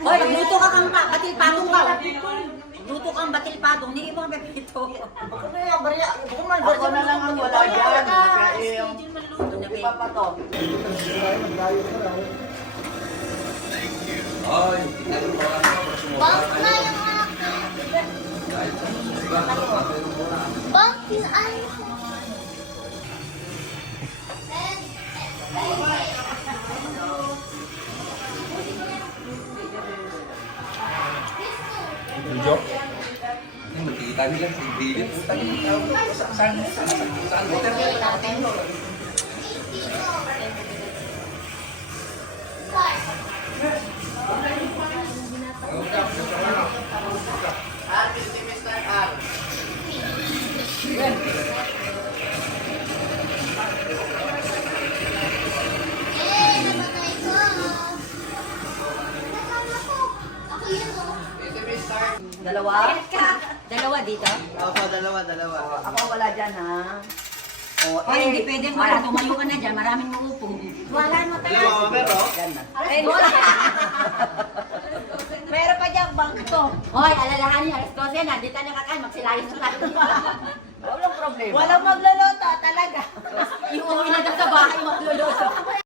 Hoy, luto ka kang batil patong ka. Luto kang batil patong, hindi mo mapipito. Ako na lang ang wala dyan. Kaya yung iba pa to. Ay, tingnan mo pa ano, Bang na yung Bang ay. Video? Yung magkikita nila si David. Saan hotel nila? Namatay ko. Nakama ko. Ako yun oh. Dalawa? Dalawa dito. Ako, dalawa. Ako wala dyan, ha? O, Hoy, hindi pwedeng wala. Tumayo ka na dyan. Maraming uupong. Wala mo tayo. Dalawa, meron? Yan na. Meron pa dyan bangko. Hoy, alalahanin, alas 12 na. Dito na kakain. Magsilayos na tayo. Walang problema. Walang magluluto talaga. Yung uwi na daw sa bahay magluluto.